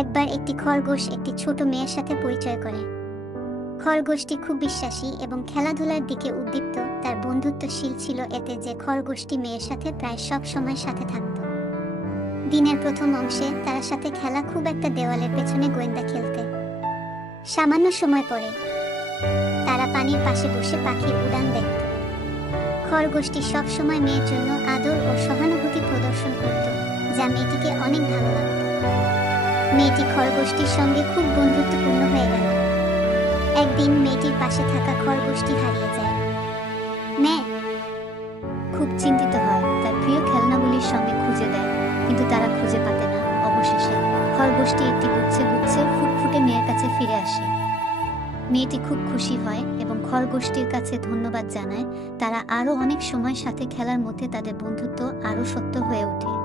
একবার একটি খরগোশ একটি ছোট মেয়ের সাথে পরিচয় করে। খরগোশটি খুব বিশ্বাসী এবং খেলাধুলার দিকে উদ্দীপ্ত। তার বন্ধুত্বশীল ছিল এতে যে খরগোশটি মেয়ের সাথে প্রায় সব সময় সাথে থাকত। দিনের প্রথম অংশে তার সাথে খেলা খুব একটা দেওয়ালের পেছনে গোয়েন্দা খেলতে। সামান্য সময় পরে তারা পানির পাশে বসে পাখির উড়ান দেখত। খরগোশটি সব সময় মেয়ের জন্য আদর ও সহানুভূতি প্রদর্শন করত, যা মেয়েটিকে অনেক ভালো লাগত। মেয়েটি খরগোশটির সঙ্গে খুব বন্ধুত্বপূর্ণ হয়ে গেল। একদিন মেয়েটির পাশে থাকা খরগোশটি হারিয়ে যায়। মেয়ে খুব চিন্তিত হয়, তার প্রিয় খেলনাগুলির সঙ্গে খুঁজে দেয়, কিন্তু তারা খুঁজে পাতে না। অবশেষে খরগোশটি একটি গুচ্ছে গুচ্ছে ফুটফুটে মেয়ের কাছে ফিরে আসে। মেয়েটি খুব খুশি হয় এবং খরগোশটির কাছে ধন্যবাদ জানায়। তারা আরও অনেক সময় সাথে খেলার মধ্যে তাদের বন্ধুত্ব আরও শক্ত হয়ে ওঠে।